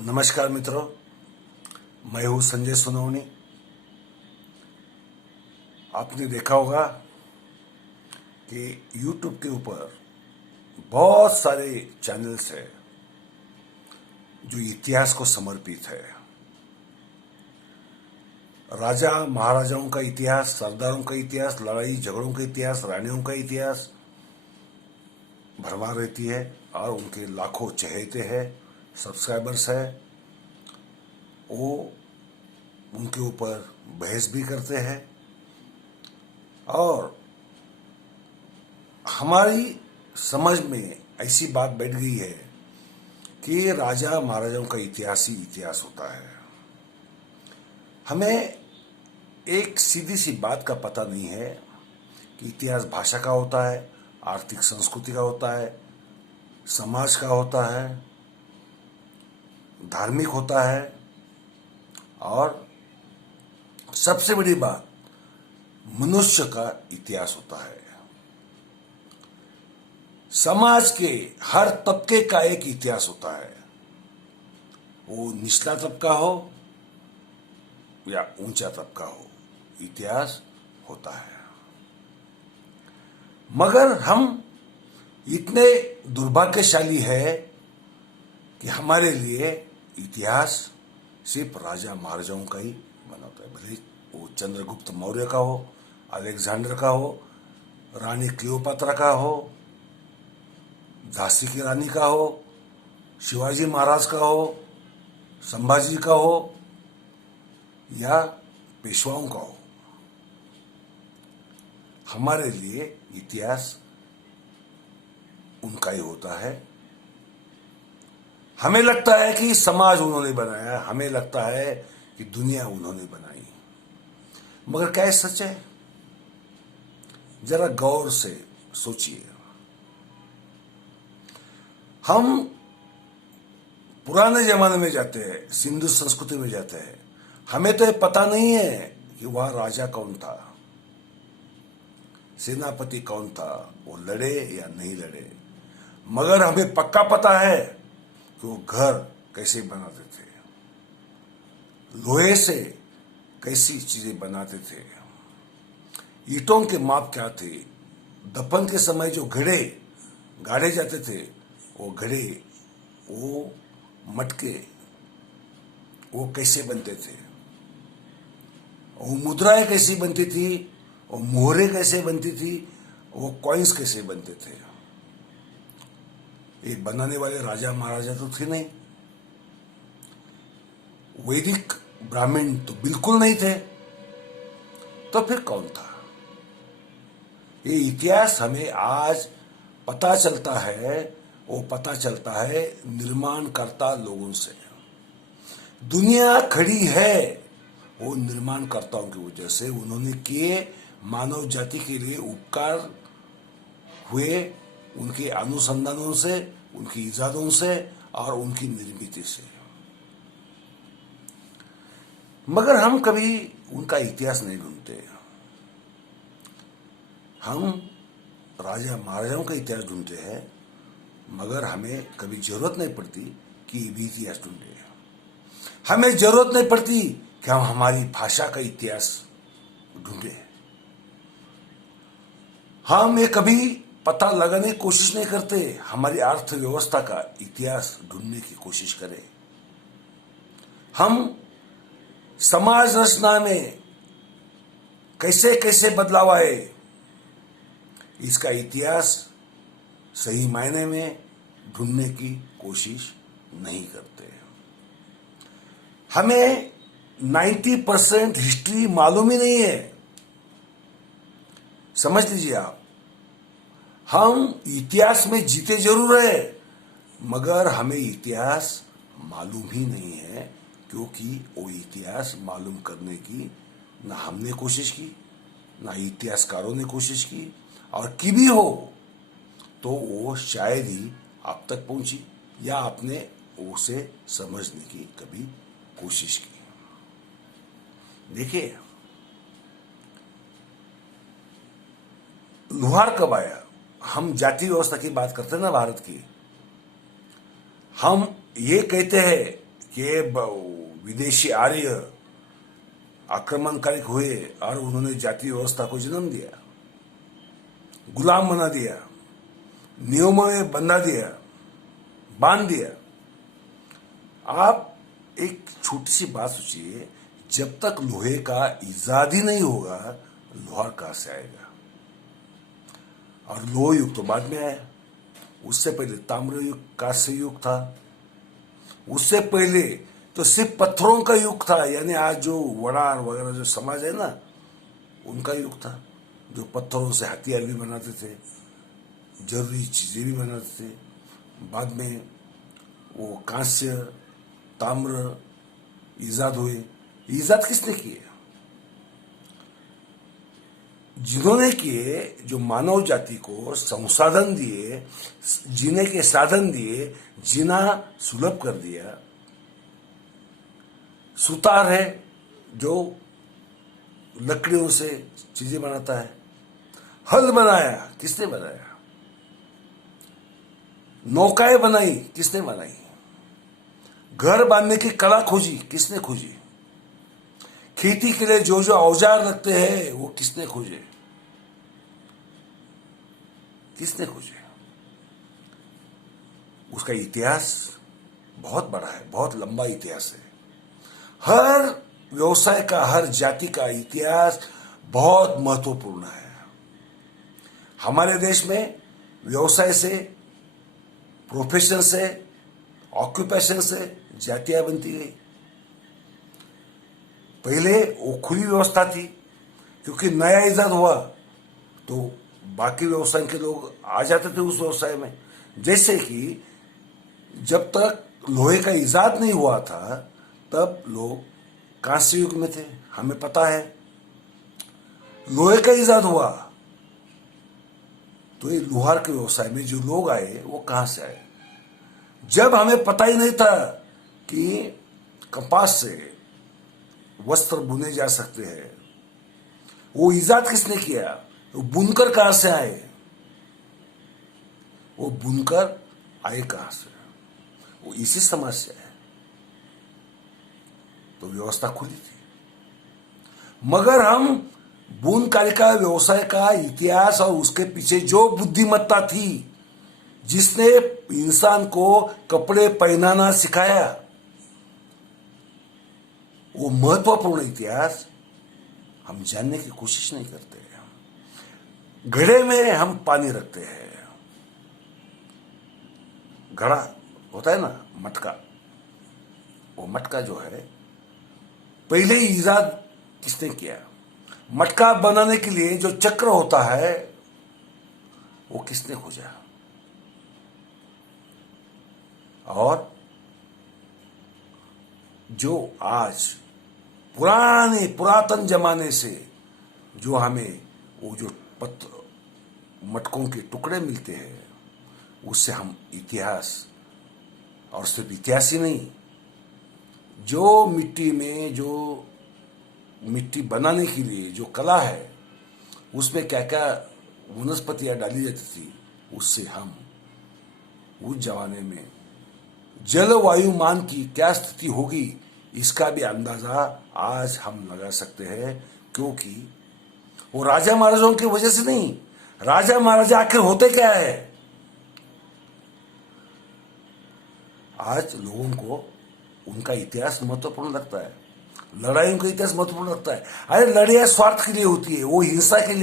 नमस्कार मित्रों, मैं हूं संजय सोनवनी। आपने देखा होगा कि YouTube के ऊपर बहुत सारे चैनल्स हैं जो इतिहास को समर्पित है। राजा महाराजाओं का इतिहास, सरदारों का इतिहास, लड़ाई झगड़ों का इतिहास, रानियों का इतिहास भरमार रहती है और उनके लाखों चहेते हैं, सब्सक्राइबर्स है। वो उनके ऊपर बहस भी करते हैं और हमारी समझ में ऐसी बात बैठ गई है कि राजा महाराजाओं का इतिहास ही इतिहास होता है। हमें एक सीधी सी बात का पता नहीं है कि इतिहास भाषा का होता है, आर्थिक संस्कृति का होता है, समाज का होता है, धार्मिक होता है और सबसे बड़ी बात मनुष्य का इतिहास होता है। समाज के हर तबके का एक इतिहास होता है, वो निचला तबका हो या ऊंचा तबका हो, इतिहास होता है। मगर हम इतने दुर्भाग्यशाली है कि हमारे लिए इतिहास सिर्फ राजा महाराजाओं का ही बना होता है। भले वो चंद्रगुप्त मौर्य का हो, अलेक्जेंडर का हो, रानी क्लियोपात्रा का हो, झांसी की रानी का हो, शिवाजी महाराज का हो, संभाजी का हो या पेशवाओं का हो। हमारे लिए इतिहास उनका ही होता है। हमें लगता है कि समाज उन्होंने बनाया, हमें लगता है कि दुनिया उन्होंने बनाई, मगर क्या ये सच है? जरा गौर से सोचिए। हम पुराने जमाने में जाते हैं, सिंधु संस्कृति में जाते हैं, हमें तो ये पता नहीं है कि वह राजा कौन था, सेनापति कौन था, वो लड़े या नहीं लड़े, मगर हमें पक्का पता है कि वो घर कैसे बनाते थे, लोहे से कैसी चीजें बनाते थे, ईंटों के माप क्या थे, दफन के समय जो घड़े गाड़े जाते थे, वो घड़े, वो मटके, वो कैसे बनते थे, वो मुद्राएं कैसी बनती थी, वो मोहरे कैसे बनती थी, वो कॉइन्स कैसे बनते थे। ये बनाने वाले राजा महाराजा तो थे नहीं, वैदिक ब्राह्मण तो बिल्कुल नहीं थे, तो फिर कौन था? ये इतिहास हमें आज पता चलता है, वो पता चलता है निर्माणकर्ता लोगों से। दुनिया खड़ी है वो निर्माणकर्ताओं की वजह से। उन्होंने किए मानव जाति के लिए उपकार हुए उनके अनुसंधानों से, उनकी इजादों से और उनकी निर्मिति से। मगर हम कभी उनका इतिहास नहीं ढूंढते। हम राजा महाराजाओं का इतिहास ढूंढते हैं, मगर हमें कभी जरूरत नहीं पड़ती कि ये भी इतिहास ढूंढे। हमें जरूरत नहीं पड़ती कि हम हमारी भाषा का इतिहास ढूंढे। हम ये कभी पता लगाने की कोशिश नहीं करते, हमारी अर्थव्यवस्था का इतिहास ढूंढने की कोशिश करें। हम समाज रचना में कैसे कैसे बदलाव आए, इसका इतिहास सही मायने में ढूंढने की कोशिश नहीं करते। हमें 90% हिस्ट्री मालूम ही नहीं है। समझ लीजिए आप, हम इतिहास में जीते जरूर है, मगर हमें इतिहास मालूम ही नहीं है, क्योंकि वो इतिहास मालूम करने की ना हमने कोशिश की, ना इतिहासकारों ने कोशिश की, और की भी हो तो वो शायद ही आप तक पहुंची या आपने उसे समझने की कभी कोशिश की। देखिए, लोहार कब आया? हम जाति व्यवस्था की बात करते हैं ना भारत की, हम ये कहते हैं कि विदेशी आर्य आक्रमणकारी हुए और उन्होंने जाति व्यवस्था को जन्म दिया, गुलाम बना दिया, नियमों में बांध दिया। आप एक छोटी सी बात सोचिए, जब तक लोहे का इजाद ही नहीं होगा, लोहार कहां से आएगा? और लोह युग तो बाद में आया, उससे पहले ताम्र युग, कांस्य युग था, उससे पहले तो सिर्फ पत्थरों का युग था, यानी आज जो वड़ार वगैरह जो समाज है ना, उनका युग था, जो पत्थरों से हथियार भी बनाते थे, जरूरी चीजें भी बनाते थे। बाद में वो कांस्य, ताम्र ईजाद हुए। ईजाद किसने किए? जिन्होंने किए, जो मानव जाति को संसाधन दिए, जीने के साधन दिए, जीना सुलभ कर दिया। सुतार है जो लकड़ियों से चीजें बनाता है। हल बनाया, किसने बनाया? नौकाएं बनाई, किसने बनाई? घर बांधने की कला खोजी, किसने खोजी? खेती के लिए जो जो औजार लगते हैं वो किसने खोजे? किसने खोजे? उसका इतिहास बहुत बड़ा है, बहुत लंबा इतिहास है। हर व्यवसाय का, हर जाति का इतिहास बहुत महत्वपूर्ण है। हमारे देश में व्यवसाय से, प्रोफेशन से, ऑक्यूपेशन से जातियां बनती गई। पहले वो खुली व्यवस्था थी, क्योंकि नया इजाद हुआ तो बाकी व्यवसाय के लोग आ जाते थे उस व्यवसाय में। जैसे कि जब तक लोहे का इजाद नहीं हुआ था, तब लोग कांस्य युग में थे, हमें पता है। लोहे का इजाद हुआ तो ये लोहार के व्यवसाय में जो लोग आए वो कहां से आए? जब हमें पता ही नहीं था कि कपास से वस्त्र बुने जा सकते हैं, वो इजाद किसने किया? वो बुनकर कहां से आए? वो बुनकर आए कहां से? वो इसी समाज से आए। तो व्यवस्था खुली थी। मगर हम बुनकारी का व्यवसाय का इतिहास और उसके पीछे जो बुद्धिमत्ता थी, जिसने इंसान को कपड़े पहनाना सिखाया, वो महत्वपूर्ण इतिहास हम जानने की कोशिश नहीं करते। घड़े में हम पानी रखते हैं, घड़ा होता है ना, मटका। वो मटका जो है, पहले ही इजाद किसने किया? मटका बनाने के लिए जो चक्र होता है वो किसने खोजा? और जो आज पुरातन जमाने से जो हमें वो जो मटकों के टुकड़े मिलते हैं, उससे हम इतिहास, और सिर्फ इतिहास ही नहीं, जो मिट्टी में जो मिट्टी बनाने के लिए जो कला है, उसमें क्या क्या वनस्पतियां डाली जाती थी, उससे हम उस जमाने में जलवायु मान की क्या स्थिति होगी, इसका भी अंदाजा आज हम लगा सकते हैं। क्योंकि वो राजा महाराजाओं की वजह से नहीं। राजा महाराजा आखिर होते क्या है? आज लोगों को उनका इतिहास महत्वपूर्ण लगता है, लड़ाइयों का इतिहास महत्वपूर्ण लगता है। अरे लड़ाइयां स्वार्थ के लिए होती है, वो हिंसा के लिए